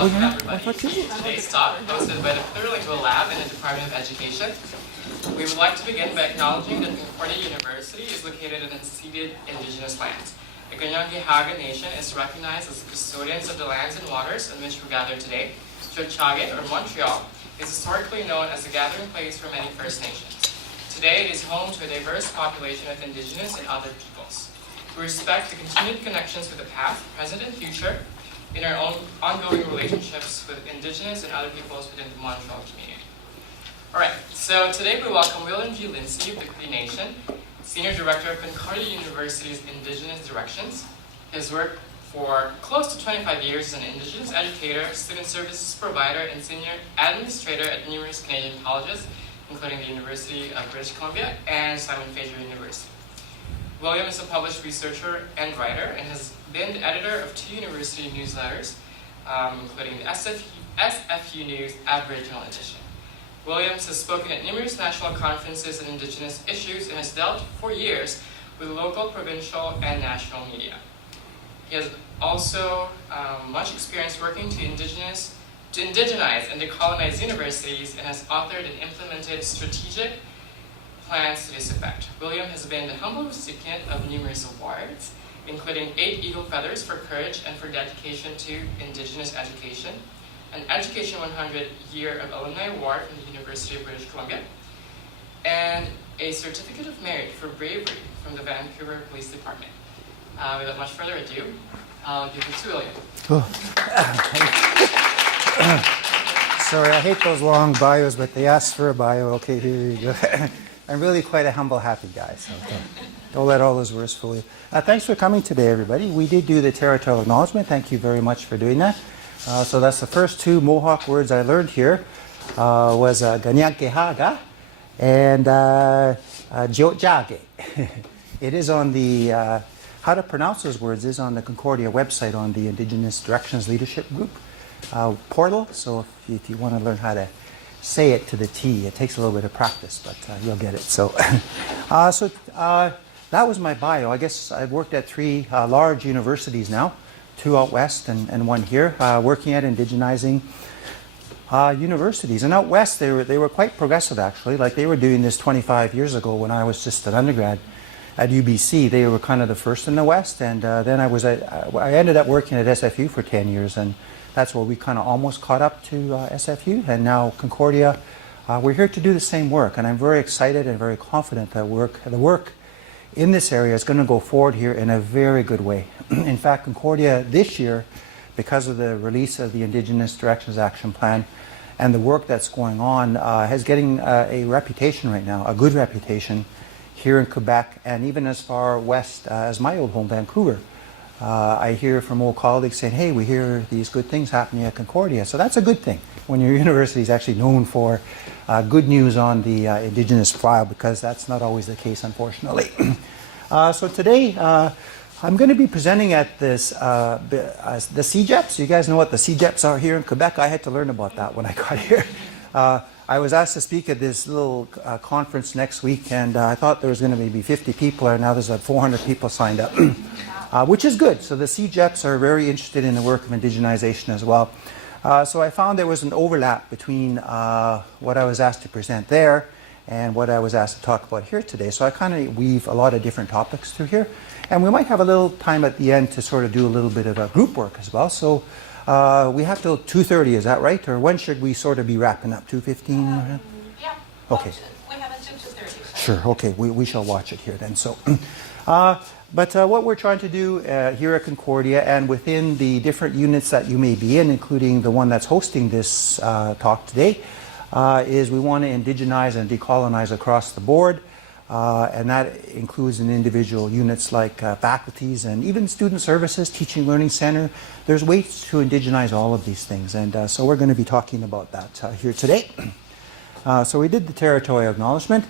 Welcome everybody to today's talk hosted by the Plurilingual Lab in the Department of Education. We would like to begin by acknowledging that Concordia University is located in unceded Indigenous lands. The Ganyangihaga Nation is recognized as the custodians of the lands and waters on which we gather today. Chachage, or Montreal, is historically known as the gathering place for many First Nations. Today it is home to a diverse population of Indigenous and other peoples. We respect the continued connections with the past, present, and future in our own ongoing relationships with Indigenous and other peoples within the Montreal community. Alright, so today we welcome William G. Lindsay of the Cree Nation, Senior Director of Concordia University's Indigenous Directions. His work for close to 25 years as an Indigenous educator, student services provider, and senior administrator at numerous Canadian colleges, including the University of British Columbia and Simon Fraser University. William is a published researcher and writer and has been the editor of 2 university newsletters, including the SFU News Aboriginal Edition. Williams has spoken at numerous national conferences on Indigenous issues and has dealt for years with local, provincial, and national media. He has also much experience working to indigenize and decolonize universities and has authored and implemented strategic plans to this effect. William has been the humble recipient of numerous awards, including 8 Eagle Feathers for courage and for dedication to Indigenous education, an Education 100 Year of Alumni Award from the University of British Columbia, and a Certificate of Merit for Bravery from the Vancouver Police Department. Without much further ado, I'll give it to William. Sorry, I hate those long bios, but they asked for a bio. Okay, here you go. I'm really quite a humble, happy guy, so don't let all those words fool you. Thanks for coming today, everybody. We did do the territorial acknowledgement. Thank you very much for doing that. So that's the first 2 Mohawk words I learned here was Ganyankehaga and Jiotjage. It is on the, how to pronounce those words is on the Concordia website on the Indigenous Directions Leadership Group portal. So if you want to learn how to say it to the T, it takes a little bit of practice, but you'll get it. So, that was my bio. I guess I've worked at 3 large universities now, 2 out west and 1 here, working at indigenizing universities. And out west, they were quite progressive, actually. Like, they were doing this 25 years ago when I was just an undergrad at UBC. They were kind of the first in the west, and then I ended up working at SFU for 10 years, and that's where we kind of almost caught up to SFU, and now Concordia. We're here to do the same work, and I'm very excited and very confident that the work in this area is going to go forward here in a very good way. In fact, Concordia this year, because of the release of the Indigenous Directions Action Plan and the work that's going on, is getting a reputation right now, a good reputation here in Quebec and even as far west as my old home, Vancouver. I hear from old colleagues saying, hey, we hear these good things happening at Concordia. So that's a good thing when your university is actually known for good news on the Indigenous file, because that's not always the case, unfortunately. So today, I'm going to be presenting at this, the CJEPs. You guys know what the CJEPs are here in Quebec? I had to learn about that when I got here. I was asked to speak at this little conference next week, and I thought there was going to maybe 50 people, and now there's like 400 people signed up. Which is good. So the CJEPs are very interested in the work of indigenization as well. So I found there was an overlap between what I was asked to present there and what I was asked to talk about here today. So I kind of weave a lot of different topics through here. And we might have a little time at the end to sort of do a little bit of a group work as well. So we have till 2:30, is that right? Or when should we sort of be wrapping up? 2:15? Yeah. Okay. We have until 2:30. Sure, okay. We shall watch it here then. So. But what we're trying to do here at Concordia and within the different units that you may be in, including the one that's hosting this talk today, is we want to indigenize and decolonize across the board. And that includes in individual units like faculties and even student services, teaching learning center. There's ways to indigenize all of these things. And so we're going to be talking about that here today. So we did the territorial acknowledgement.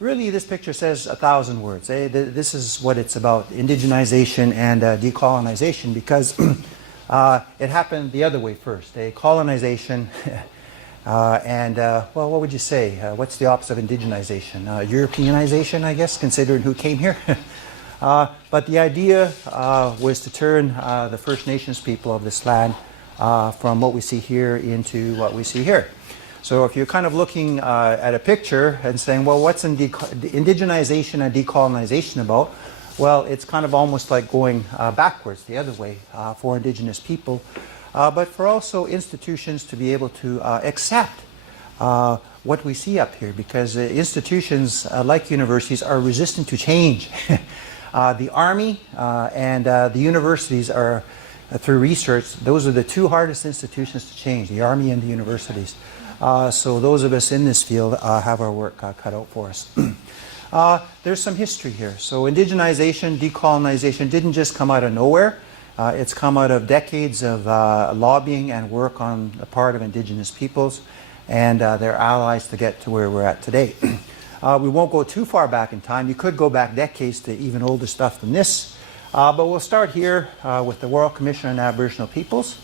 Really, this picture says 1,000 words. This is what it's about, indigenization and decolonization, because it happened the other way first. Colonization and, well, what would you say? What's the opposite of indigenization? Europeanization, I guess, considering who came here. But the idea was to turn the First Nations people of this land from what we see here into what we see here. So if you're kind of looking at a picture and saying, well, what's indigenization and decolonization about? Well, it's kind of almost like going backwards the other way for Indigenous people, but for also institutions to be able to accept what we see up here, because institutions like universities are resistant to change. The Army and the universities are, through research, those are the two hardest institutions to change, the Army and the universities. So those of us in this field have our work cut out for us. There's some history here. So indigenization, decolonization didn't just come out of nowhere. It's come out of decades of lobbying and work on the part of Indigenous peoples and their allies to get to where we're at today. We won't go too far back in time. You could go back decades to even older stuff than this. But we'll start here with the Royal Commission on Aboriginal Peoples,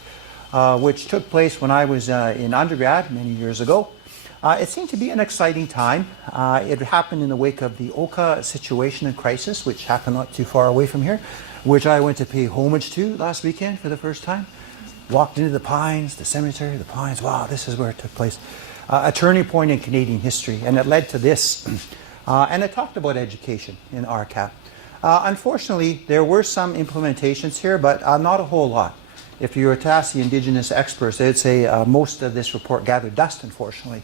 which took place when I was in undergrad many years ago. It seemed to be an exciting time. It happened in the wake of the Oka situation and crisis, which happened not too far away from here, which I went to pay homage to last weekend for the first time. Walked into the Pines, the cemetery, the Pines. Wow, this is where it took place. A turning point in Canadian history, and it led to this. And it talked about education in RCAP. Unfortunately, there were some implementations here, but not a whole lot. If you were to ask the Indigenous experts, they'd say most of this report gathered dust, unfortunately,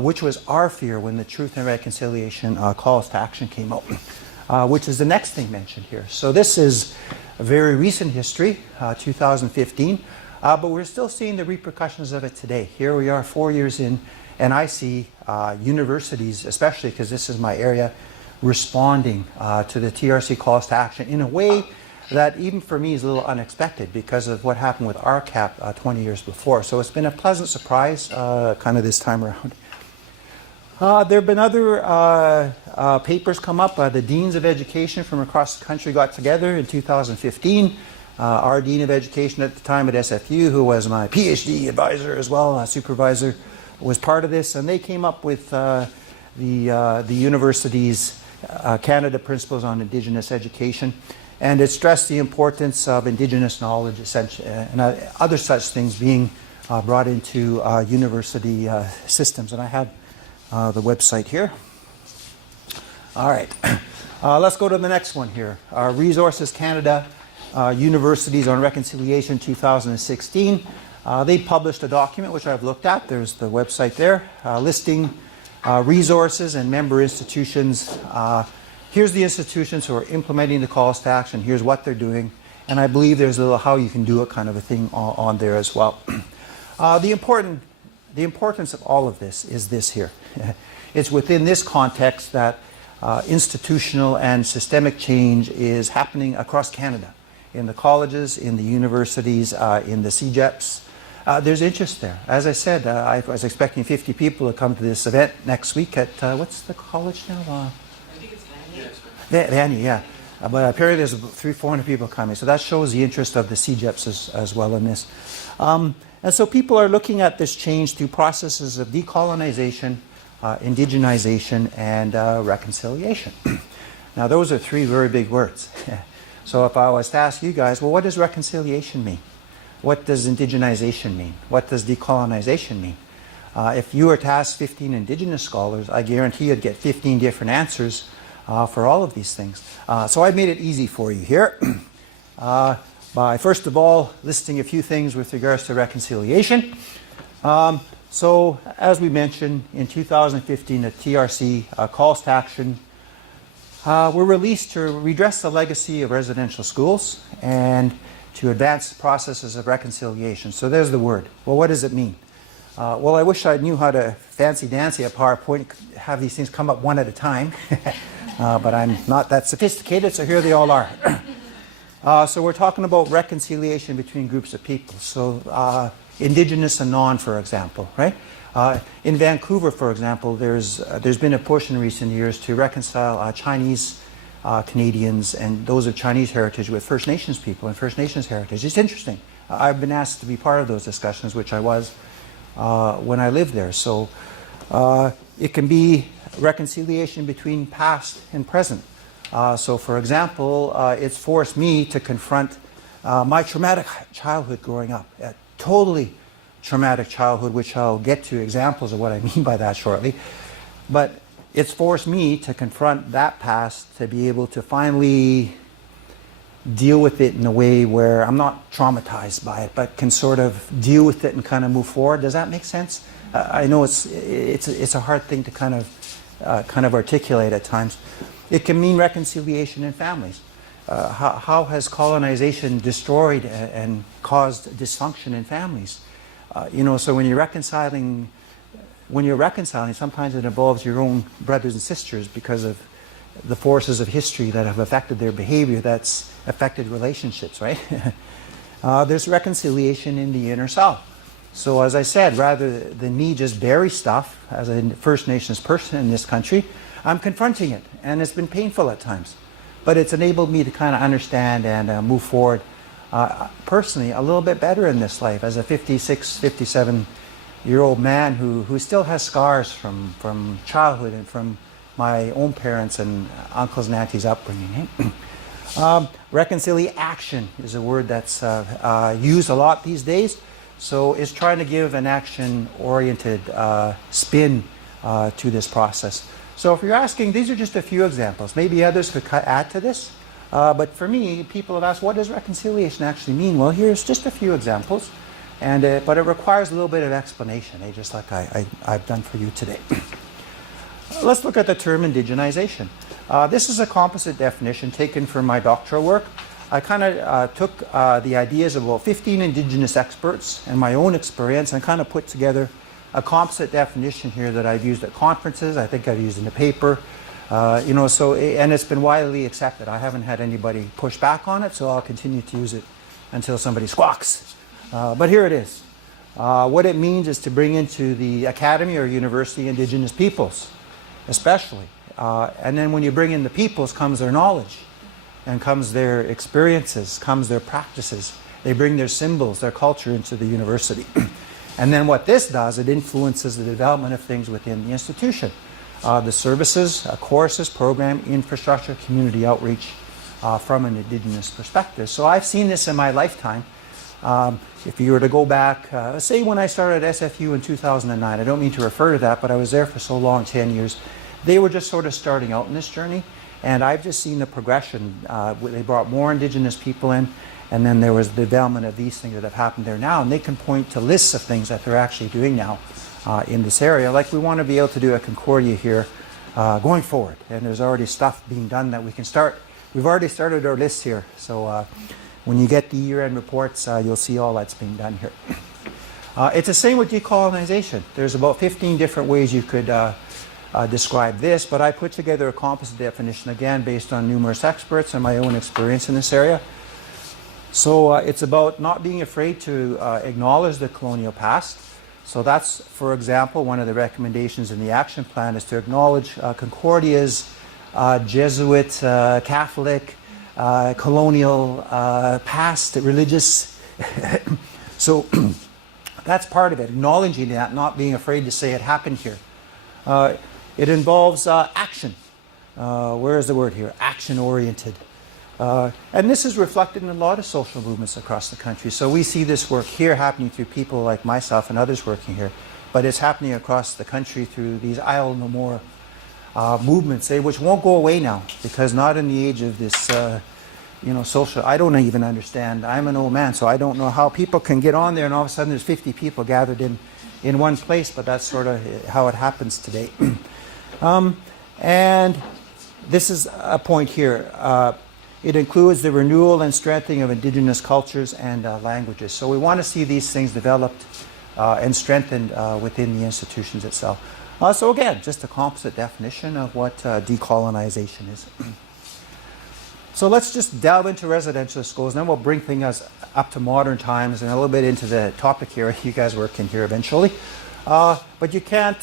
which was our fear when the Truth and Reconciliation calls to action came out, which is the next thing mentioned here. So this is a very recent history, 2015. But we're still seeing the repercussions of it today. Here we are 4 years in, and I see universities, especially because this is my area, responding to the TRC calls to action in a way that even for me is a little unexpected because of what happened with RCAP 20 years before. So it's been a pleasant surprise kind of this time around. There have been other papers come up. The deans of education from across the country got together in 2015. Our Dean of Education at the time at SFU, who was my PhD advisor as well, supervisor, was part of this, and they came up with the university's Canada Principles on Indigenous Education, and it stressed the importance of Indigenous knowledge and other such things being brought into university systems. And I have the website here. All right, let's go to the next one here. Resources Canada. Universities on Reconciliation 2016. They published a document which I've looked at. There's the website there, listing resources and member institutions. Here's the institutions who are implementing the calls to action. Here's what they're doing. And I believe there's a little how you can do it kind of a thing on there as well. The importance of all of this is this here. It's within this context that institutional and systemic change is happening across Canada. In the colleges, in the universities, in the CEGEPs. There's interest there. As I said, I was expecting 50 people to come to this event next week at, what's the college now? I think it's Vanny. Vanny, yeah. But apparently there's 300-400 people coming. So that shows the interest of the CEGEPs as well in this. And so people are looking at this change through processes of decolonization, indigenization, and reconciliation. Now those are three very big words. So if I was to ask you guys, well, what does reconciliation mean? What does indigenization mean? What does decolonization mean? If you were to ask 15 Indigenous scholars, I guarantee you'd get 15 different answers for all of these things. So I made it easy for you here by, first of all, listing a few things with regards to reconciliation. So as we mentioned, in 2015, the TRC calls to action were released to redress the legacy of residential schools and to advance processes of reconciliation. So there's the word. Well, what does it mean? Well, I wish I knew how to fancy-dancy a PowerPoint, have these things come up one at a time, but I'm not that sophisticated, so here they all are. So we're talking about reconciliation between groups of people. So Indigenous and non, for example, right? In Vancouver, for example, there's been a push in recent years to reconcile Chinese Canadians and those of Chinese heritage with First Nations people and First Nations heritage. It's interesting. I've been asked to be part of those discussions, which I was when I lived there. So it can be reconciliation between past and present. So for example, it's forced me to confront my traumatic childhood growing up at totally traumatic childhood, which I'll get to examples of what I mean by that shortly. But it's forced me to confront that past, to be able to finally deal with it in a way where I'm not traumatized by it, but can sort of deal with it and kind of move forward. Does that make sense? I know it's a hard thing to kind of articulate at times. It can mean reconciliation in families. How has colonization destroyed and caused dysfunction in families? So when you're reconciling, sometimes it involves your own brothers and sisters because of the forces of history that have affected their behavior, that's affected relationships, right? There's reconciliation in the inner self. So as I said, rather than me just bury stuff as a First Nations person in this country, I'm confronting it, and it's been painful at times. But it's enabled me to kind of understand and move forward personally a little bit better in this life as a 56, 57-year-old man who still has scars from childhood and from my own parents and uncles and aunties' upbringing. Reconciliation is a word that's used a lot these days. So it's trying to give an action-oriented spin to this process. So if you're asking, these are just a few examples. Maybe others could add to this. But for me, people have asked, what does reconciliation actually mean? Well, here's just a few examples. But it requires a little bit of explanation, just like I've done for you today. Let's look at the term indigenization. This is a composite definition taken from my doctoral work. I kind of took the ideas of about 15 Indigenous experts and my own experience and kind of put together a composite definition here that I've used at conferences. I think I've used in the paper. And it's been widely accepted. I haven't had anybody push back on it, so I'll continue to use it until somebody squawks. But here it is. What it means is to bring into the academy or university Indigenous peoples, especially. And then when you bring in the peoples comes their knowledge, and comes their experiences, comes their practices. They bring their symbols, their culture into the university. And then what this does, it influences the development of things within the institution. The services, courses, program, infrastructure, community outreach from an Indigenous perspective. So I've seen this in my lifetime. If you were to go back, say when I started at SFU in 2009, I don't mean to refer to that, but I was there for so long, 10 years. They were just sort of starting out in this journey, and I've just seen the progression. They brought more Indigenous people in, and then there was the development of these things that have happened there now, and they can point to lists of things that they're actually doing now in this area. Like we want to be able to do at Concordia here going forward, and there's already stuff being done that we can start. We've already started our list here, so when you get the year-end reports, you'll see all that's being done here. It's the same with decolonization. There's about 15 different ways you could describe this, but I put together a composite definition, again, based on numerous experts and my own experience in this area. So it's about not being afraid to acknowledge the colonial past. So that's, for example, one of the recommendations in the action plan is to acknowledge Concordia's Jesuit, Catholic, colonial past, religious. So that's part of it, acknowledging that, not being afraid to say it happened here. It involves action. Where is the word here? Action-oriented. And this is reflected in a lot of social movements across the country. So we see this work here happening through people like myself and others working here, but it's happening across the country through these Isle No More movements, which won't go away now, because not in the age of this, social. I don't even understand. I'm an old man, so I don't know how people can get on there and all of a sudden there's 50 people gathered in one place, but that's sort of how it happens today. And this is a point here. It includes the renewal and strengthening of Indigenous cultures and languages. So we want to see these things developed and strengthened within the institutions itself. So again, just a composite definition of what decolonization is. So let's just delve into residential schools, and then we'll bring things up to modern times and a little bit into the topic here. You guys work in here eventually. But you cannot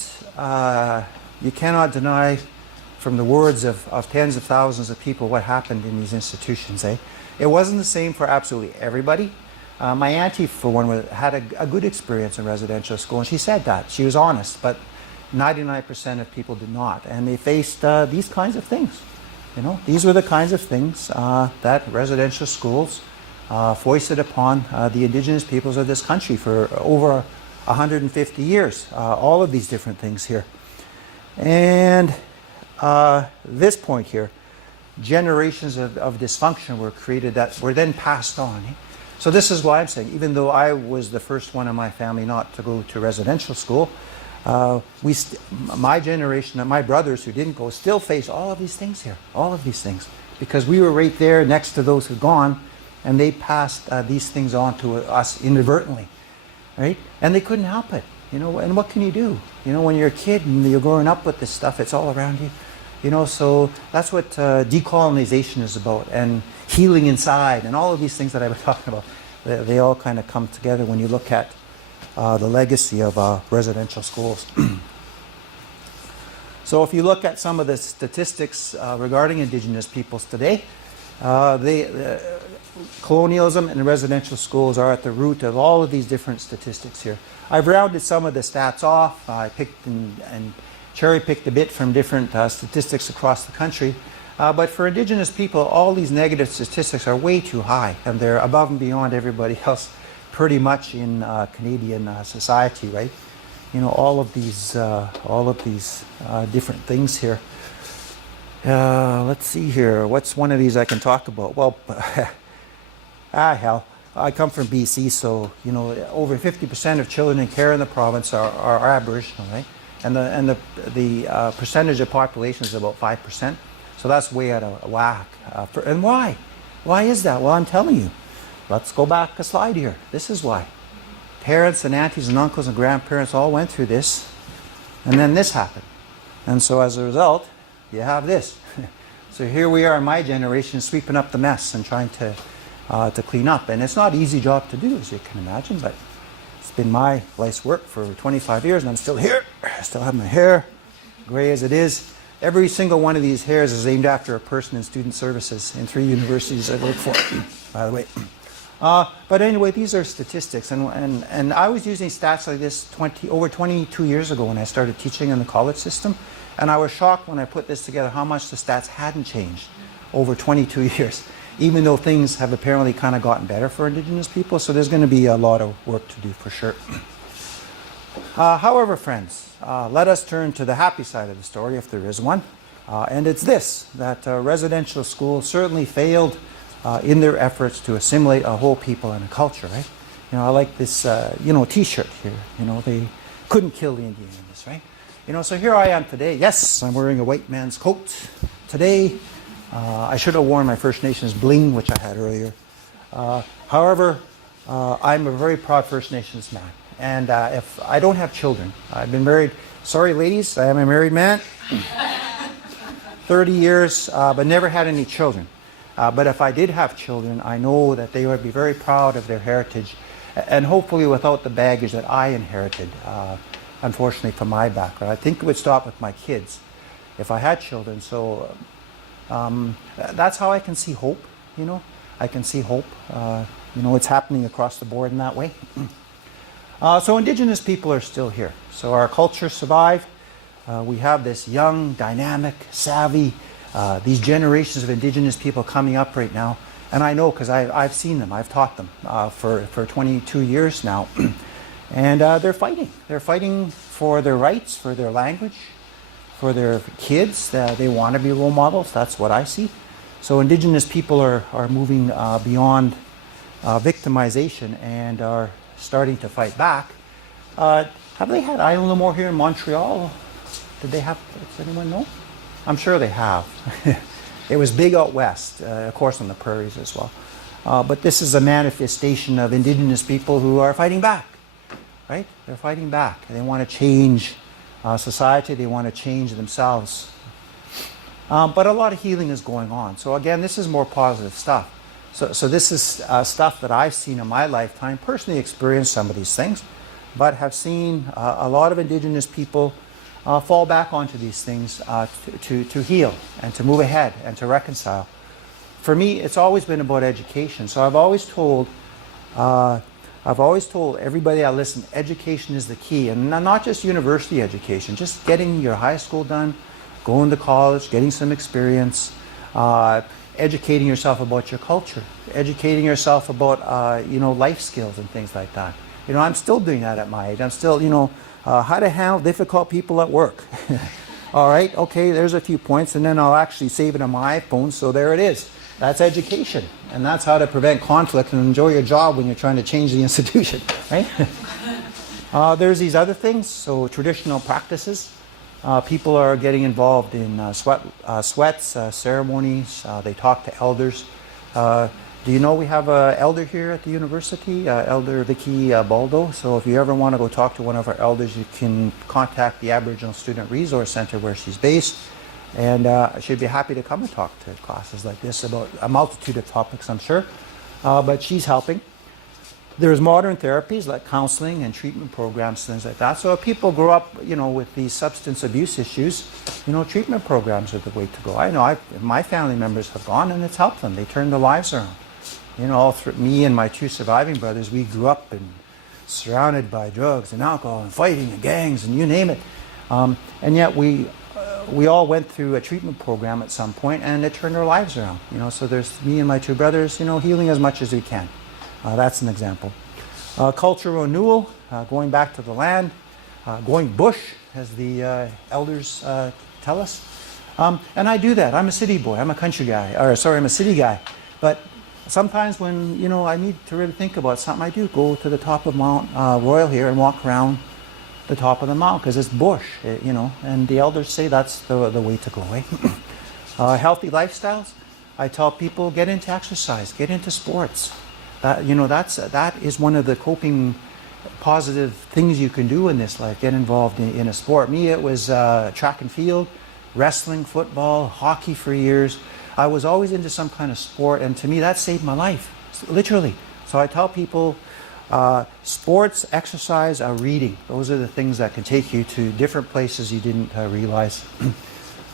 deny from the words of tens of thousands of people what happened in these institutions. It wasn't the same for absolutely everybody. My auntie, for one, had a good experience in residential school, and she said that. She was honest, but 99% of people did not. And they faced these kinds of things. These were the kinds of things that residential schools foisted upon the Indigenous peoples of this country for over 150 years. All of these different things here. And this point here, generations of dysfunction were created that were then passed on. So this is why I'm saying, even though I was the first one in my family not to go to residential school, my generation and my brothers who didn't go still face all of these things here, all of these things, because we were right there next to those who'd gone, and they passed these things on to us inadvertently, right? And they couldn't help it, you know. And what can you do? You know, when you're a kid and you're growing up with this stuff, it's all around you, you know. So that's what decolonization is about, and healing inside, and all of these things that I've been talking about. They all kind of come together when you look at the legacy of residential schools. So if you look at some of the statistics regarding Indigenous peoples today, colonialism and residential schools are at the root of all of these different statistics here. I've rounded some of the stats off. I picked and cherry-picked a bit from different statistics across the country. But for Indigenous people, all these negative statistics are way too high, and they're above and beyond everybody else pretty much in Canadian society, right? You know, all of these different things here. Let's see here. What's one of these I can talk about? Well, hell, I come from BC, so you know, over 50% of children in care in the province are Aboriginal, right? And the percentage of population is about 5%. So that's way out of whack. And why? Why is that? Well, I'm telling you. Let's go back a slide here. This is why. Parents and aunties and uncles and grandparents all went through this, and then this happened. And so as a result, you have this. So here we are in my generation sweeping up the mess and trying to clean up. And it's not an easy job to do, as you can imagine, but it's been my life's work for 25 years, and I'm still here. I still have my hair, gray as it is. Every single one of these hairs is named after a person in student services in 3 universities I work for, by the way. But anyway, these are statistics, and I was using stats like this over 22 years ago when I started teaching in the college system, and I was shocked when I put this together how much the stats hadn't changed over 22 years, even though things have apparently kind of gotten better for Indigenous people, so there's going to be a lot of work to do for sure. However, friends, let us turn to the happy side of the story, if there is one, and it's this, that residential schools certainly failed in their efforts to assimilate a whole people and a culture, right? You know, I like this, T-shirt here. You know, they couldn't kill the Indian in this, right? You know, so here I am today. Yes, I'm wearing a white man's coat today. I should have worn my First Nations bling, which I had earlier. However, I'm a very proud First Nations man. And if I don't have children, I've been married, sorry ladies, I am a married man, 30 years, but never had any children. But if I did have children, I know that they would be very proud of their heritage, and hopefully without the baggage that I inherited, unfortunately, from my background. I think it would stop with my kids if I had children. So that's how I can see hope, you know. I can see hope. It's happening across the board in that way. So Indigenous people are still here. So our culture survived. We have this young, dynamic, savvy, these generations of Indigenous people coming up right now. And I know because I've seen them. I've taught them for 22 years now. And they're fighting. They're fighting for their rights, for their language, for their kids. They want to be role models. That's what I see. So Indigenous people are moving beyond victimization and are starting to fight back. Have they had Island No More here in Montreal? Did they have, does anyone know? I'm sure they have. It was big out west, of course on the prairies as well. But this is a manifestation of Indigenous people who are fighting back, right? They're fighting back. They want to change society. They want to change themselves. But a lot of healing is going on. So again, this is more positive stuff. So this is stuff that I've seen in my lifetime, personally experienced some of these things, but have seen a lot of Indigenous people fall back onto these things to heal and to move ahead and to reconcile. For me, it's always been about education. So I've always told everybody I listen, education is the key, and not just university education, just getting your high school done, going to college, getting some experience. educating yourself about your culture, educating yourself about life skills and things like that. I'm still doing that at my age. I'm still, how to handle difficult people at work. All right, okay, there's a few points, and then I'll actually save it on my iPhone, so there it is. That's education, and that's how to prevent conflict and enjoy your job when you're trying to change the institution, right? There's these other things, so traditional practices. People are getting involved in sweats, ceremonies. They talk to elders. Do you know we have an elder here at the university, Elder Vicky Baldo? So if you ever want to go talk to one of our elders, you can contact the Aboriginal Student Resource Center where she's based. And she'd be happy to come and talk to classes like this about a multitude of topics, I'm sure. But she's helping. There's modern therapies like counseling and treatment programs, things like that. So if people grow up, with these substance abuse issues, treatment programs are the way to go. I know my family members have gone and it's helped them. They turned their lives around. Me and my two surviving brothers, we grew up and surrounded by drugs and alcohol and fighting and gangs and you name it. And yet we all went through a treatment program at some point and it turned our lives around. So there's me and my two brothers, healing as much as we can. That's an example. Cultural renewal, going back to the land, going bush, as the elders tell us. And I do that. I'm a city boy. I'm a country guy. I'm a city guy. But sometimes when, I need to really think about something, I do go to the top of Mount Royal here and walk around the top of the mountain because it's bush, and the elders say that's the way to go, eh? Healthy lifestyles. I tell people, get into exercise, get into sports. That is one of the coping positive things you can do in this life. Get involved in a sport. Me, it was track and field, wrestling, football, hockey for years. I was always into some kind of sport, and to me that saved my life, literally. So I tell people, sports, exercise, reading. Those are the things that can take you to different places you didn't realize.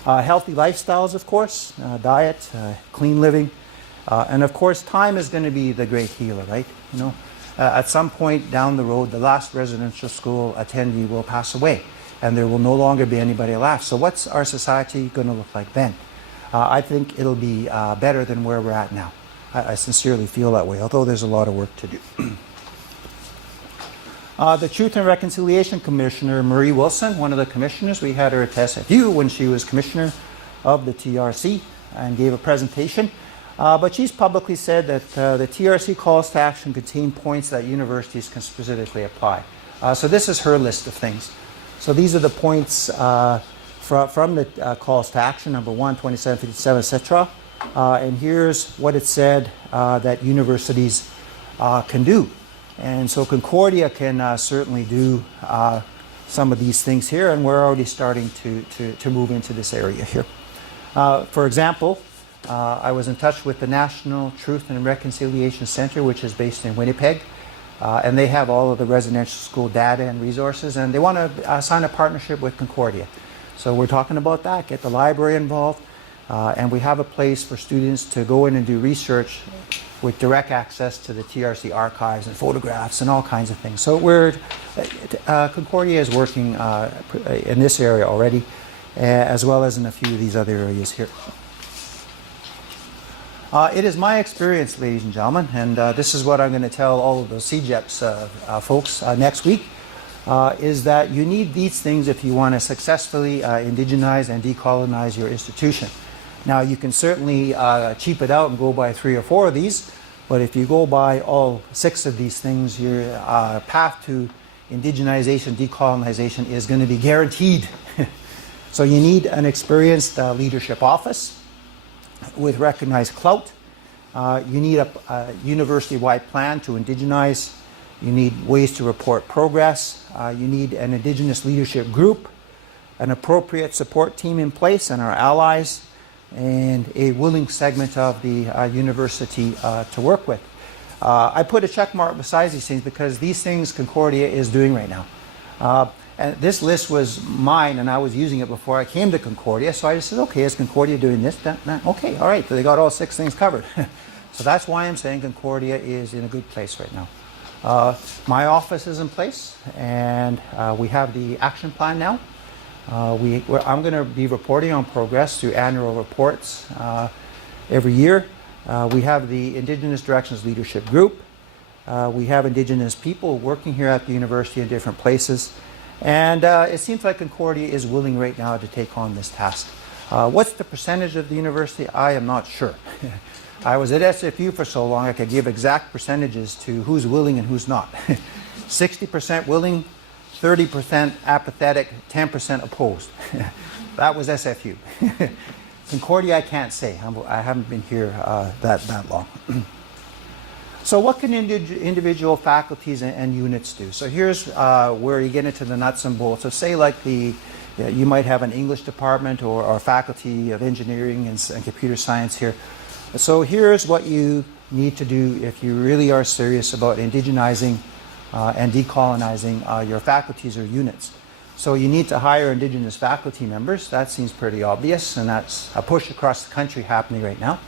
Healthy lifestyles, of course, diet, clean living. And of course, time is going to be the great healer, right? At some point down the road, the last residential school attendee will pass away, and there will no longer be anybody left. So what's our society going to look like then? I think it'll be better than where we're at now. I sincerely feel that way, although there's a lot of work to do. The Truth and Reconciliation Commissioner, Marie Wilson, one of the commissioners, we had her at SFU when she was commissioner of the TRC and gave a presentation. But she's publicly said that the TRC calls to action contain points that universities can specifically apply. So this is her list of things. So these are the points from the calls to action, number 1, 27, 57, etc. And here's what it said that universities can do. And so Concordia can certainly do some of these things here, and we're already starting to move into this area here. For example, I was in touch with the National Truth and Reconciliation Center, which is based in Winnipeg, and they have all of the residential school data and resources, and they want to sign a partnership with Concordia. So we're talking about that, get the library involved, and we have a place for students to go in and do research with direct access to the TRC archives and photographs and all kinds of things. So Concordia is working in this area already, as well as in a few of these other areas here. It is my experience, ladies and gentlemen, and this is what I'm going to tell all of those CJEPS folks next week, is that you need these things if you want to successfully indigenize and decolonize your institution. Now, you can certainly cheap it out and go by 3 or 4 of these, but if you go by all 6 of these things, your path to indigenization, decolonization is going to be guaranteed. So you need an experienced leadership office with recognized clout. You need a university-wide plan to indigenize. You need ways to report progress. You need an Indigenous leadership group, an appropriate support team in place, and our allies, and a willing segment of the university to work with. I put a check mark beside these things because these things Concordia is doing right now. And this list was mine, and I was using it before I came to Concordia, so I just said, okay, is Concordia doing this, that? Okay, all right, so they got all 6 things covered. So that's why I'm saying Concordia is in a good place right now. My office is in place, and we have the action plan now. I'm going to be reporting on progress through annual reports. every year. We have the Indigenous Directions Leadership Group. We have Indigenous people working here at the university in different places. And it seems like Concordia is willing right now to take on this task. What's the percentage of the university? I am not sure. I was at SFU for so long I could give exact percentages to who's willing and who's not. 60% willing, 30% apathetic, 10% opposed. That was SFU. Concordia I can't say. I haven't been here that long. So what can individual faculties and units do? So here's where you get into the nuts and bolts. So say like you might have an English department or faculty of engineering and computer science here. So here's what you need to do if you really are serious about indigenizing and decolonizing your faculties or units. So you need to hire Indigenous faculty members. That seems pretty obvious, and that's a push across the country happening right now.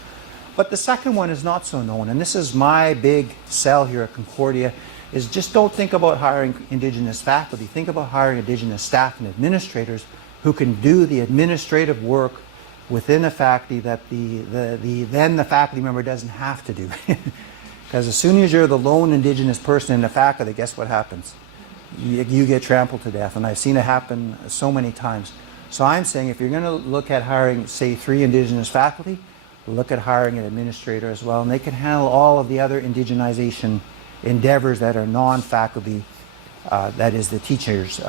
But the second one is not so known, and this is my big sell here at Concordia, is just don't think about hiring Indigenous faculty. Think about hiring Indigenous staff and administrators who can do the administrative work within a faculty that then the faculty member doesn't have to do. Because as soon as you're the lone Indigenous person in the faculty, guess what happens? You get trampled to death, and I've seen it happen so many times. So I'm saying if you're going to look at hiring, say, 3 Indigenous faculty, look at hiring an administrator as well, and they can handle all of the other indigenization endeavors that are non-faculty, that is the teachers,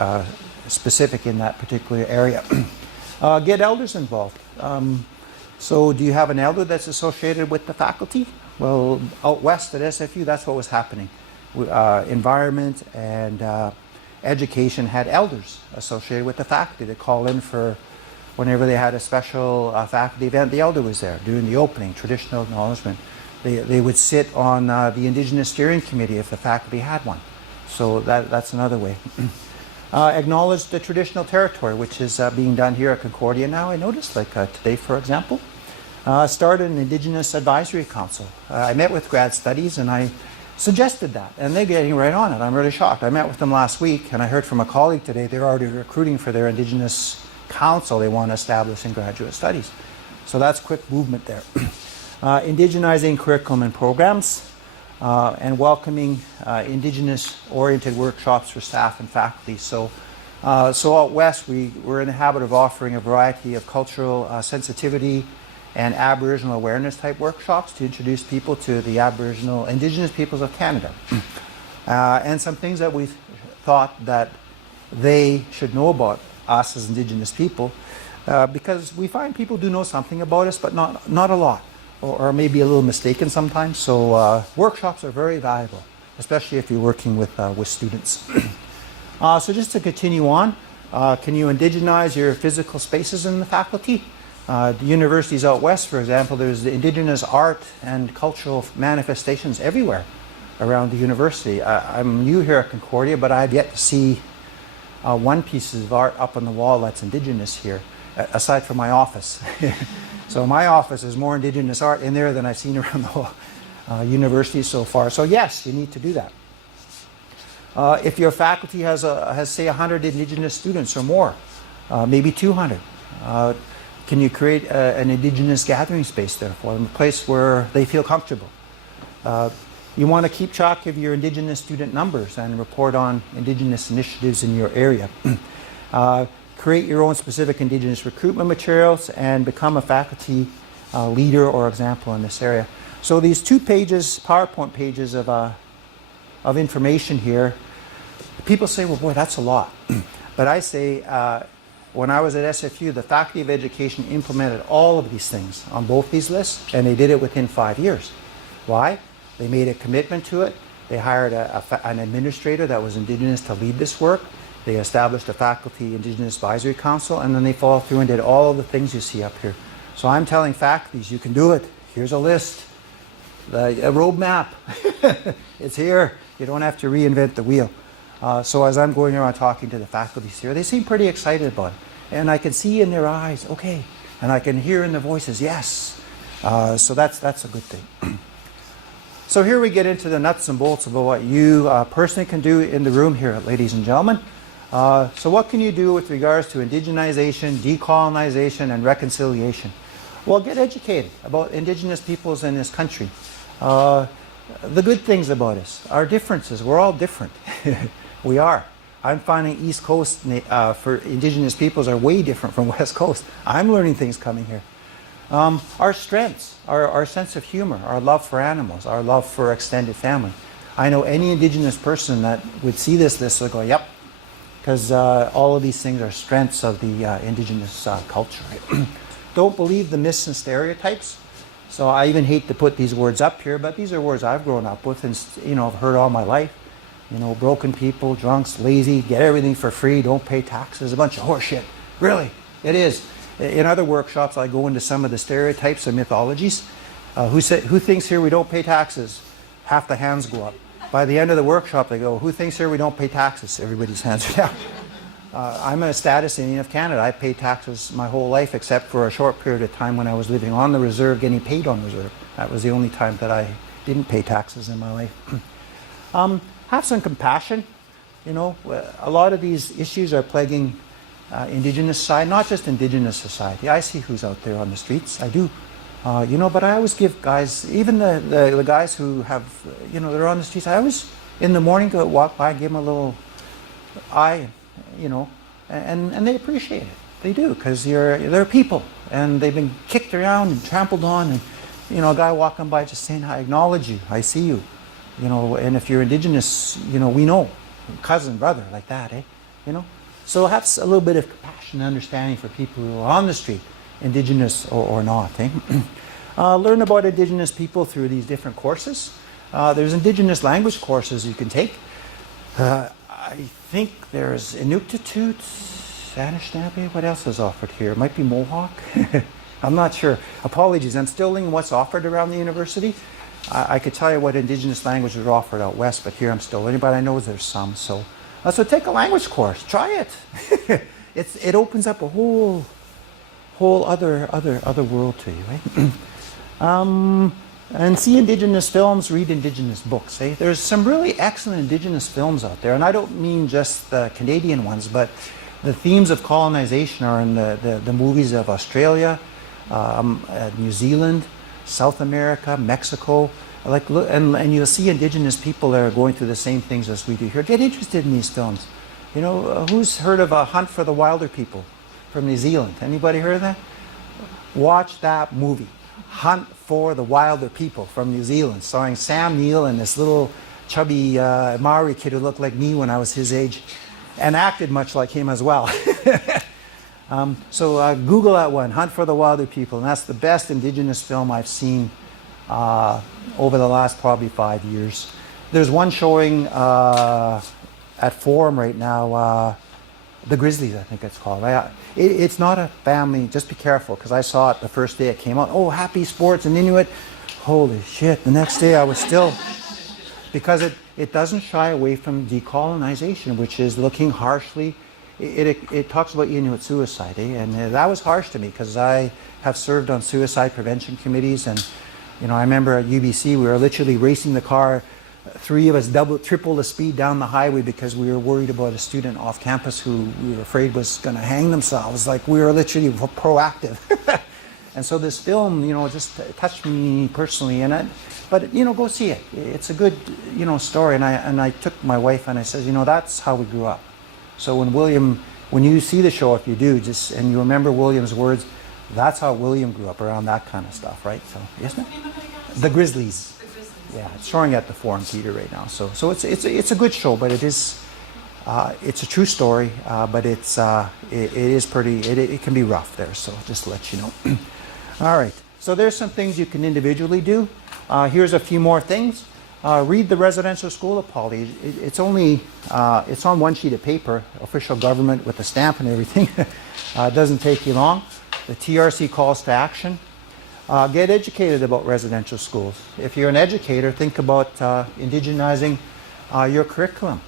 specific in that particular area. Get elders involved. So do you have an elder that's associated with the faculty? Well, out west at SFU, that's what was happening. Environment and education had elders associated with the faculty. They call in for whenever they had a special faculty event. The elder was there doing the opening, traditional acknowledgement. They would sit on the Indigenous Steering Committee if the faculty had one. So that's another way. Acknowledge the traditional territory, which is being done here at Concordia now. I noticed, like today, for example. Started an Indigenous Advisory Council. I met with grad studies and I suggested that, and they're getting right on it. I'm really shocked. I met with them last week, and I heard from a colleague today they're already recruiting for their Indigenous Council they want to establish in graduate studies. So that's quick movement there. Indigenizing curriculum and programs, and welcoming Indigenous-oriented workshops for staff and faculty. So out west, we're in the habit of offering a variety of cultural sensitivity and Aboriginal awareness type workshops to introduce people to the Aboriginal Indigenous peoples of Canada. And some things that we thought that they should know about us as Indigenous people, because we find people do know something about us, but not a lot, or maybe a little mistaken sometimes. So workshops are very valuable, especially if you're working with students. So just to continue on, can you indigenize your physical spaces in the faculty? The universities out west, for example, there's the Indigenous art and cultural manifestations everywhere around the university. I'm new here at Concordia, but I've yet to see one piece of art up on the wall that's Indigenous here, aside from my office. So my office is more Indigenous art in there than I've seen around the whole university so far. So yes, you need to do that. If your faculty has say 100 Indigenous students or more, maybe 200, can you create an Indigenous gathering space there for them, a place where they feel comfortable? You want to keep track of your Indigenous student numbers and report on Indigenous initiatives in your area. Create your own specific Indigenous recruitment materials and become a faculty leader or example in this area. So these 2 pages, PowerPoint pages of information here, people say, well, boy, that's a lot. But I say, when I was at SFU, the Faculty of Education implemented all of these things on both these lists, and they did it within 5 years. Why? They made a commitment to it. They hired an administrator that was Indigenous to lead this work. They established a Faculty Indigenous Advisory Council, and then they followed through and did all of the things you see up here. So I'm telling faculties, you can do it. Here's a list, a roadmap. It's here. You don't have to reinvent the wheel. So as I'm going around talking to the faculties here, they seem pretty excited about it. And I can see in their eyes, okay. And I can hear in their voices, yes. So that's a good thing. So here we get into the nuts and bolts about what you personally can do in the room here, ladies and gentlemen. So what can you do with regards to indigenization, decolonization, and reconciliation? Well, get educated about Indigenous peoples in this country. The good things about us, our differences. We're all different. We are. I'm finding East Coast for Indigenous peoples are way different from West Coast. I'm learning things coming here. Our strengths, our sense of humor, our love for animals, our love for extended family. I know any Indigenous person that would see this list will go, yep, because all of these things are strengths of the Indigenous culture. Don't believe the myths and stereotypes. So I even hate to put these words up here, but these are words I've grown up with and I've heard all my life. Broken people, drunks, lazy, get everything for free, don't pay taxes, a bunch of horseshit. Really, it is. In other workshops, I go into some of the stereotypes and mythologies. Who thinks here we don't pay taxes? Half the hands go up. By the end of the workshop, they go, who thinks here we don't pay taxes? Everybody's hands are down. I'm a status Indian of Canada. I paid taxes my whole life except for a short period of time when I was living on the reserve, getting paid on reserve. That was the only time that I didn't pay taxes in my life. Have some compassion. A lot of these issues are plaguing Indigenous society, not just Indigenous society. I see who's out there on the streets. I do. But I always give guys, even the guys who have, they're on the streets, I always, in the morning, go walk by, give them a little eye, and they appreciate it. They do, because they're people, and they've been kicked around and trampled on, and, a guy walking by just saying, I acknowledge you, I see you. And if you're Indigenous, we know, cousin, brother, like that, So have a little bit of compassion and understanding for people who are on the street, Indigenous or not, Learn about Indigenous people through these different courses. There's Indigenous language courses you can take. I think there's Inuktitut, Anishinaabe, what else is offered here? It might be Mohawk. I'm not sure. Apologies, I'm still learning what's offered around the university. I could tell you what Indigenous languages are offered out west, but here I'm still learning, but I know there's some. So take a language course. Try it. It opens up a whole other world to you, and see Indigenous films, read Indigenous books. There's some really excellent Indigenous films out there, and I don't mean just the Canadian ones, but the themes of colonization are in the movies of Australia, New Zealand, South America, Mexico. And you'll see Indigenous people that are going through the same things as we do here. Get interested in these films. Who's heard of A Hunt for the Wilder People from New Zealand? Anybody heard of that? Watch that movie, Hunt for the Wilder People from New Zealand, starring Sam Neill and this little chubby Maori kid who looked like me when I was his age and acted much like him as well. So Google that one, Hunt for the Wilder People, and that's the best Indigenous film I've seen over the last probably 5 years. There's one showing at Forum right now, The Grizzlies, I think it's called. It's not a family, just be careful, because I saw it the first day it came out. Oh, happy sports and Inuit. Holy shit, the next day I was still, because it doesn't shy away from decolonization, which is looking harshly. It talks about Inuit suicide, and that was harsh to me, because I have served on suicide prevention committees, and I remember at UBC we were literally racing the car, 3 of us triple the speed down the highway because we were worried about a student off campus who we were afraid was going to hang themselves. Like, we were literally proactive. And so this film, just touched me personally, but go see it. It's a good, story, and I took my wife and I said, that's how we grew up. So when you see the show, if you do, and you remember William's words, that's how William grew up, around that kind of stuff, right? So, isn't it? The Grizzlies. Yeah, it's showing at the Forum Theatre right now. So it's a good show, but it's a true story, but it is pretty. It can be rough there. So just to let you know. All right. So there's some things you can individually do. Here's a few more things. Read the residential school of Poly. It's on one sheet of paper, official government with the stamp and everything. It doesn't take you long. The TRC calls to action. Get educated about residential schools. If you're an educator, think about indigenizing your curriculum.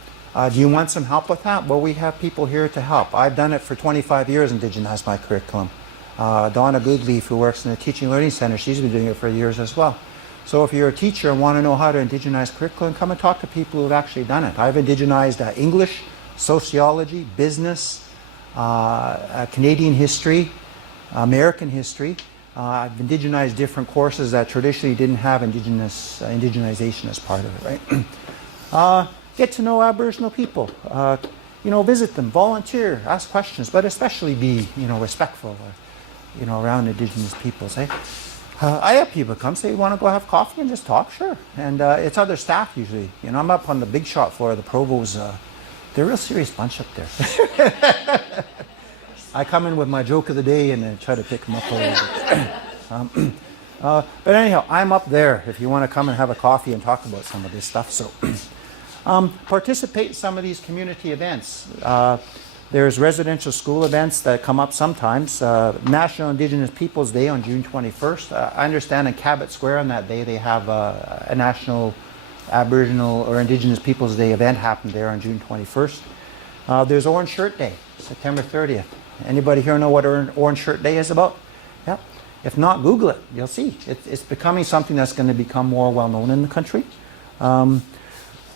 Do you want some help with that? Well, we have people here to help. I've done it for 25 years, indigenize my curriculum. Donna Goodleaf, who works in the Teaching Learning Center, she's been doing it for years as well. So if you're a teacher and want to know how to indigenize curriculum, come and talk to people who've actually done it. I've indigenized English, sociology, business, Canadian history, American history. I've indigenized different courses that traditionally didn't have indigenization as part of it, right? Get to know Aboriginal people. Visit them, volunteer, ask questions, but especially be, respectful, around Indigenous peoples. I have people come say, you want to go have coffee and just talk? Sure. And it's other staff usually. I'm up on the big shot floor of the Provo's. They're a real serious bunch up there. I come in with my joke of the day and try to pick them up a little bit. But anyhow, I'm up there if you want to come and have a coffee and talk about some of this stuff. So participate in some of these community events. There's residential school events that come up sometimes. National Indigenous Peoples Day on June 21st. I understand in Cabot Square on that day they have a National Aboriginal or Indigenous Peoples Day event happen there on June 21st. There's Orange Shirt Day, September 30th. Anybody here know what Orange Shirt Day is about? Yeah. If not, Google it. You'll see. It's becoming something that's going to become more well known in the country.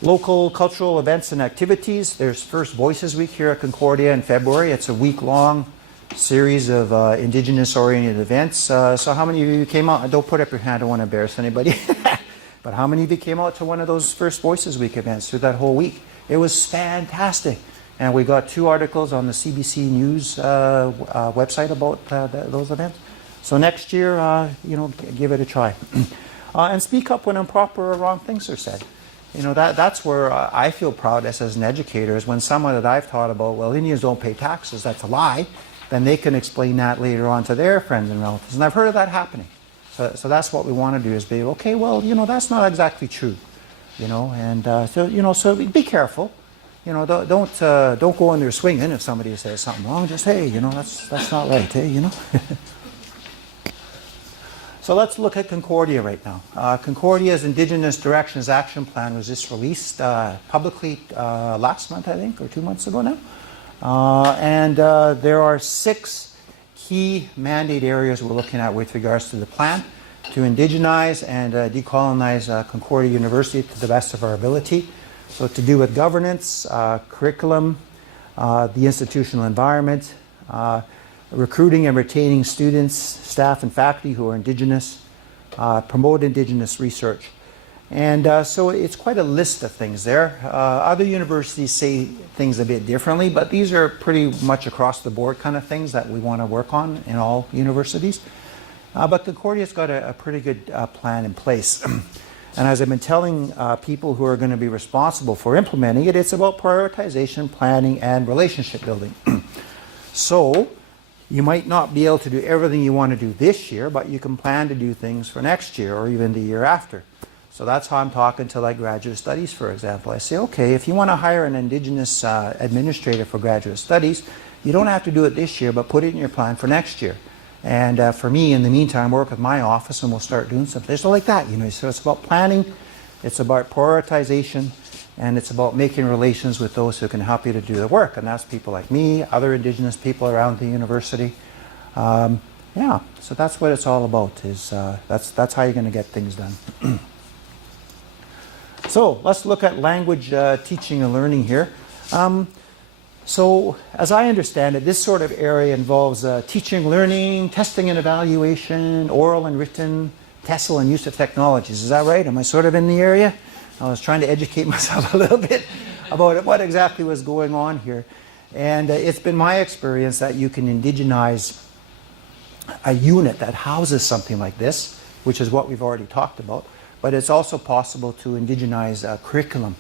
Local cultural events and activities. There's First Voices Week here at Concordia in February. It's a week-long series of Indigenous-oriented events. So how many of you came out? Don't put up your hand. I don't want to embarrass anybody. But how many of you came out to one of those First Voices Week events through that whole week? It was fantastic. And we got 2 articles on the CBC News website about those events. So next year, give it a try. And speak up when improper or wrong things are said. That's where I feel proud as an educator is when someone that I've taught about, well, Indians don't pay taxes, that's a lie, then they can explain that later on to their friends and relatives. And I've heard of that happening. So that's what we want to do is be, okay, well, that's not exactly true. So be careful. Don't go in there swinging if somebody says something wrong. Just, hey, that's not right, hey, So let's look at Concordia right now. Concordia's Indigenous Directions Action Plan was just released publicly last month, I think, or 2 months ago now. And there are 6 key mandate areas we're looking at with regards to the plan to indigenize and decolonize Concordia University to the best of our ability. So to do with governance, curriculum, the institutional environment, recruiting and retaining students, staff, and faculty who are Indigenous, promote Indigenous research. And so it's quite a list of things there. Other universities say things a bit differently, but these are pretty much across the board kind of things that we want to work on in all universities. But Concordia's got a pretty good plan in place. And as I've been telling people who are going to be responsible for implementing it, it's about prioritization, planning, and relationship building. So you might not be able to do everything you want to do this year, but you can plan to do things for next year or even the year after. So that's how I'm talking to like graduate studies, for example. I say, okay, if you want to hire an Indigenous administrator for graduate studies, you don't have to do it this year, but put it in your plan for next year. And for me, in the meantime, work with my office and we'll start doing something. So like that, So it's about planning, it's about prioritization, and it's about making relations with those who can help you to do the work. And that's people like me, other Indigenous people around the university. So that's what it's all about. That's how you're going to get things done. So let's look at language teaching and learning here. So as I understand it, this sort of area involves teaching, learning, testing and evaluation, oral and written, TESOL and use of technologies. Is that right? Am I sort of in the area? I was trying to educate myself a little bit about what exactly was going on here. And it's been my experience that you can indigenize a unit that houses something like this, which is what we've already talked about. But it's also possible to indigenize curriculum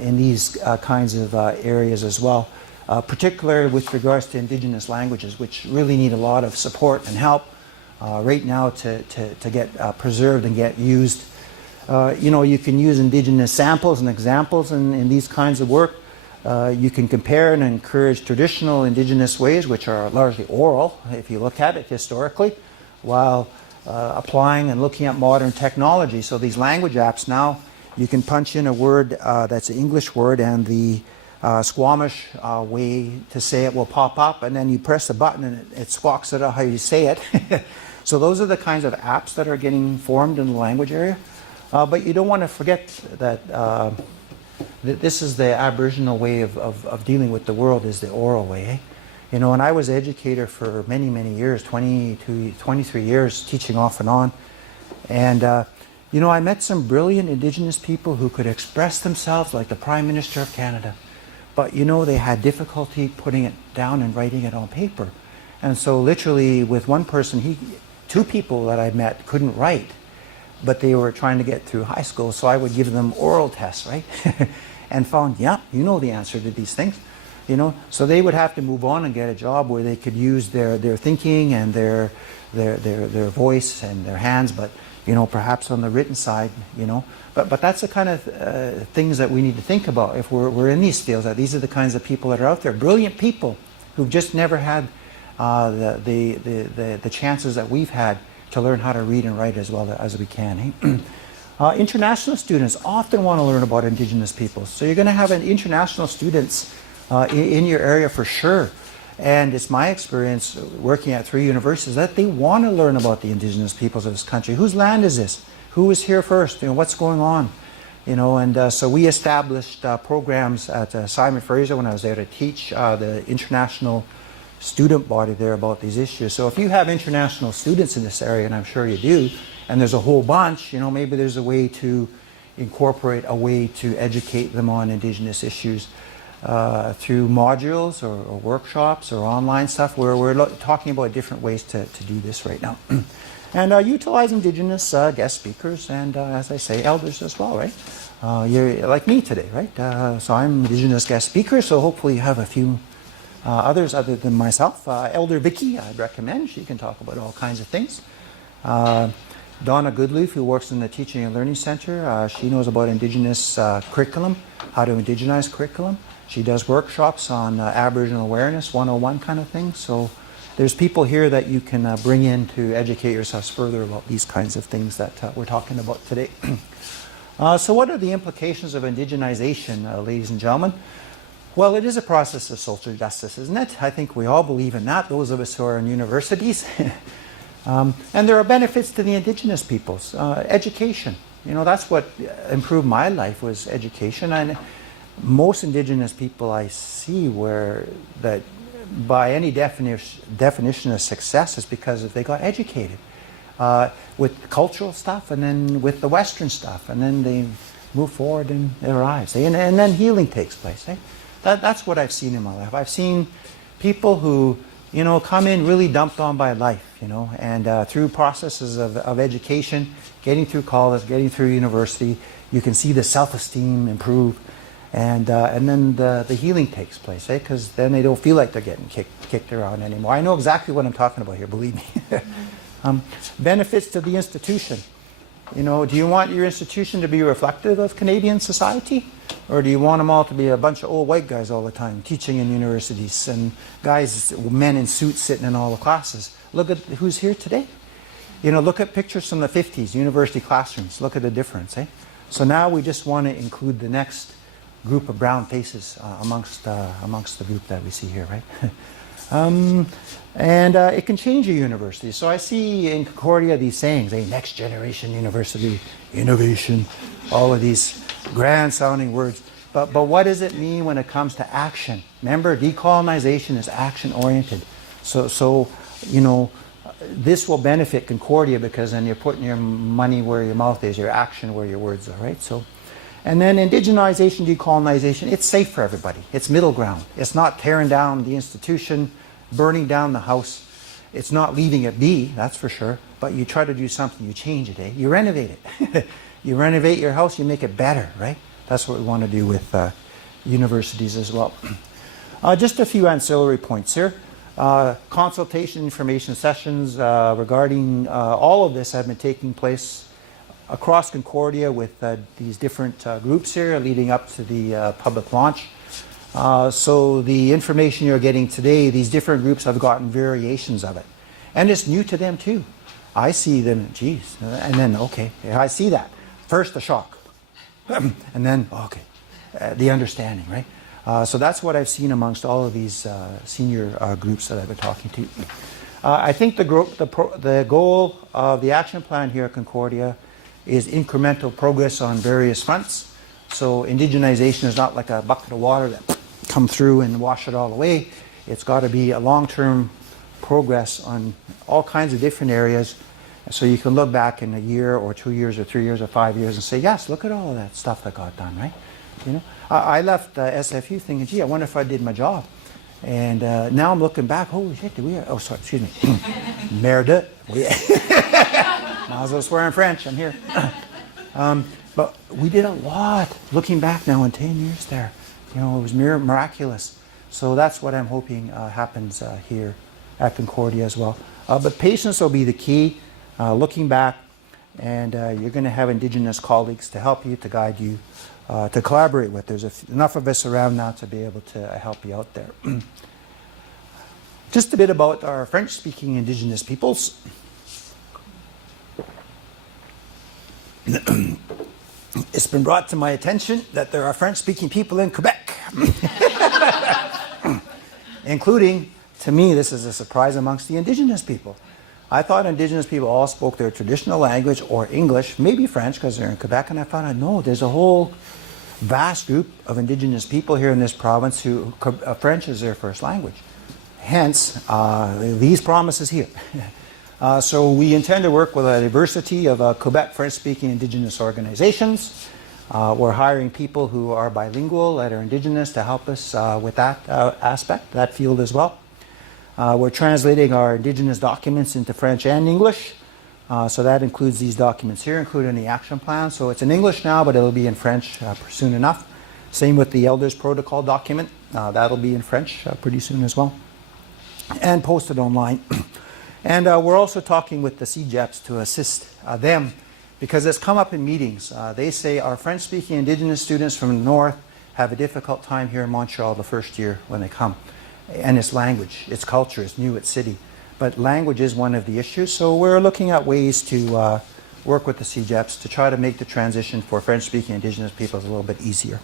in these kinds of areas as well. Particularly with regards to Indigenous languages, which really need a lot of support and help right now to get preserved and get used. You can use Indigenous samples and examples in these kinds of work. You can compare and encourage traditional Indigenous ways, which are largely oral, if you look at it historically, while applying and looking at modern technology. So these language apps now, you can punch in a word that's an English word and the Squamish way to say it will pop up, and then you press the button and it squawks it out how you say it. So those are the kinds of apps that are getting formed in the language area. But you don't want to forget that this is the Aboriginal way of dealing with the world, is the oral way. You know, and I was an educator for many, many years, 23 years, teaching off and on. And, you know, I met some brilliant Indigenous people who could express themselves like the Prime Minister of Canada. But, you know, they had difficulty putting it down and writing it on paper. And so literally with one person, two people that I met couldn't write, but they were trying to get through high school. So I would give them oral tests, right? And found, yeah, you know the answer to these things. You know, so they would have to move on and get a job where they could use their thinking and their voice and their hands, but you know, perhaps on the written side, you know. But that's the kind of things that we need to think about if we're in these fields. That these are the kinds of people that are out there, brilliant people who've just never had the chances that we've had to learn how to read and write as well as we can. Eh? International students often want to learn about Indigenous peoples, so you're going to have international students in your area for sure. And it's my experience working at 3 universities that they want to learn about the Indigenous peoples of this country. Whose land is this? Who was here first? You know, what's going on? You know, and so we established programs at Simon Fraser when I was there to teach the international student body there about these issues. So if you have international students in this area, and I'm sure you do, and there's a whole bunch, you know, maybe there's a way to incorporate a way to educate them on Indigenous issues through modules or workshops or online stuff, where we're talking about different ways to do this right now. And utilize Indigenous guest speakers and, as I say, elders as well, right? You're like me today, right? So I'm Indigenous guest speaker, so hopefully you have a few others other than myself. Elder Vicky, I'd recommend. She can talk about all kinds of things. Donna Goodleaf, who works in the Teaching and Learning Center, she knows about Indigenous curriculum, how to indigenize curriculum. She does workshops on Aboriginal Awareness 101 kind of thing. So there's people here that you can bring in to educate yourselves further about these kinds of things that we're talking about today. So what are the implications of indigenization, ladies and gentlemen? Well, it is a process of social justice, isn't it? I think we all believe in that, those of us who are in universities. And there are benefits to the Indigenous peoples. Education, you know, that's what improved my life, was education. And most Indigenous people I see where that by any definition of success is because if they got educated with cultural stuff and then with the Western stuff, and then they move forward in their lives. And then healing takes place. Eh? That's what I've seen in my life. I've seen people who, you know, come in really dumped on by life, you know, and through processes of education, getting through college, getting through university, you can see the self-esteem improve. And then the healing takes place, eh? Because then they don't feel like they're getting kicked around anymore. I know exactly what I'm talking about here, believe me. Benefits to the institution. You know, do you want your institution to be reflective of Canadian society? Or do you want them all to be a bunch of old white guys all the time, teaching in universities, and guys, men in suits sitting in all the classes? Look at who's here today. You know, look at pictures from the 50s, university classrooms. Look at the difference, eh? So now we just want to include the next group of brown faces amongst the group that we see here, right? And it can change a university. So I see in Concordia these sayings, a next generation university, innovation, all of these grand sounding words. But what does it mean when it comes to action? Remember, decolonization is action oriented. So you know, this will benefit Concordia because then you're putting your money where your mouth is, your action where your words are, right? So. And then indigenization, decolonization, it's safe for everybody. It's middle ground. It's not tearing down the institution, burning down the house. It's not leaving it be, that's for sure. But you try to do something, you change it, eh? You renovate it. You renovate your house, you make it better, right? That's what we want to do with universities as well. Just a few ancillary points here. Consultation information sessions regarding all of this have been taking place across Concordia with these different groups here leading up to the public launch. So the information you're getting today, these different groups have gotten variations of it. And it's new to them too. I see them, geez, and then, okay, I see that. First the shock, and then, okay, the understanding, right? So that's what I've seen amongst all of these senior groups that I've been talking to. I think the goal of the action plan here at Concordia is incremental progress on various fronts. So indigenization is not like a bucket of water that come through and wash it all away. It's got to be a long-term progress on all kinds of different areas. So you can look back in a year or 2 years or 3 years or 5 years and say, yes, look at all of that stuff that got done, right? You know, I left SFU thinking, gee, I wonder if I did my job. And now I'm looking back, holy shit, did we? Oh, sorry, excuse me. Merde. Might as well swear in French, I'm here. But we did a lot looking back now in 10 years there. You know, it was miraculous. So that's what I'm hoping happens here at Concordia as well. But patience will be the key, looking back, and you're going to have Indigenous colleagues to help you, to guide you, to collaborate with. There's enough of us around now to be able to help you out there. Just a bit about our French-speaking Indigenous peoples. It's been brought to my attention that there are French-speaking people in Quebec, including, to me, this is a surprise amongst the Indigenous people. I thought Indigenous people all spoke their traditional language or English, maybe French because they're in Quebec, and I found out, no, there's a whole vast group of Indigenous people here in this province who French is their first language. Hence, these promises here. So we intend to work with a diversity of Quebec French-speaking Indigenous organizations. We're hiring people who are bilingual, that are Indigenous, to help us with that aspect, that field as well. We're translating our Indigenous documents into French and English. So that includes these documents here, including the action plan. So it's in English now, but it'll be in French soon enough. Same with the Elders Protocol document. That'll be in French pretty soon as well. And posted online. And we're also talking with the CJEPs to assist them, because it's come up in meetings. They say our French-speaking Indigenous students from the north have a difficult time here in Montreal the first year when they come. And it's language, it's culture, it's new, it's city. But language is one of the issues, so we're looking at ways to work with the CJEPs to try to make the transition for French-speaking Indigenous peoples a little bit easier.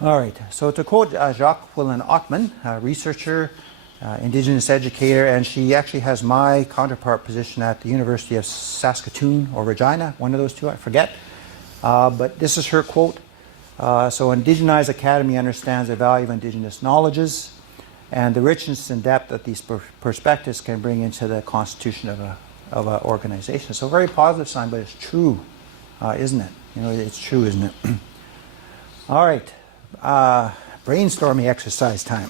All right, so to quote Jacques Quillen-Ottman, a researcher, Indigenous educator, and she actually has my counterpart position at the University of Saskatoon or Regina, one of those two, I forget. But this is her quote. So Indigenized Academy understands the value of Indigenous knowledges and the richness and depth that these perspectives can bring into the constitution of an organization. So a very positive sign, but it's true, isn't it? You know, it's true, isn't it? All right, brainstorming exercise time.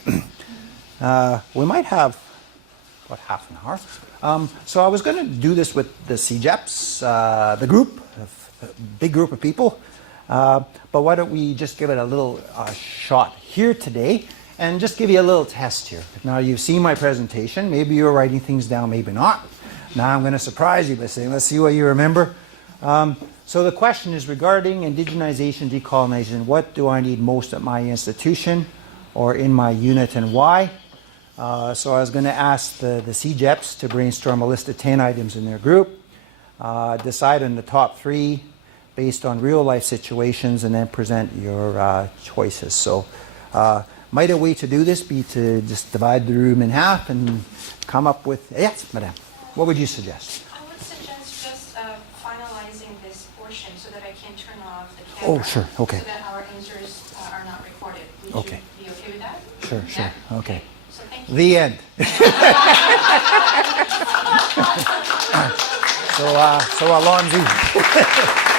We might have about half an hour. So I was going to do this with the CJEPs, the group, a big group of people. But why don't we just give it a little shot here today and just give you a little test here. Now you've seen my presentation. Maybe you're writing things down, maybe not. Now I'm going to surprise you by saying, let's see what you remember. So the question is regarding indigenization, decolonization. What do I need most at my institution or in my unit, and why? So I was going to ask the CJEPs to brainstorm a list of 10 items in their group, decide on the top 3 based on real life situations, and then present your choices. So might a way to do this be to just divide the room in half and come up with, yes, madam, what would you suggest? I would suggest just finalizing this portion so that I can turn off the camera. Oh, sure, okay. So that our answers are not recorded. Would Okay. you be okay with that? Sure, sure, Yeah? okay. So thank you. The end. So Alonzi.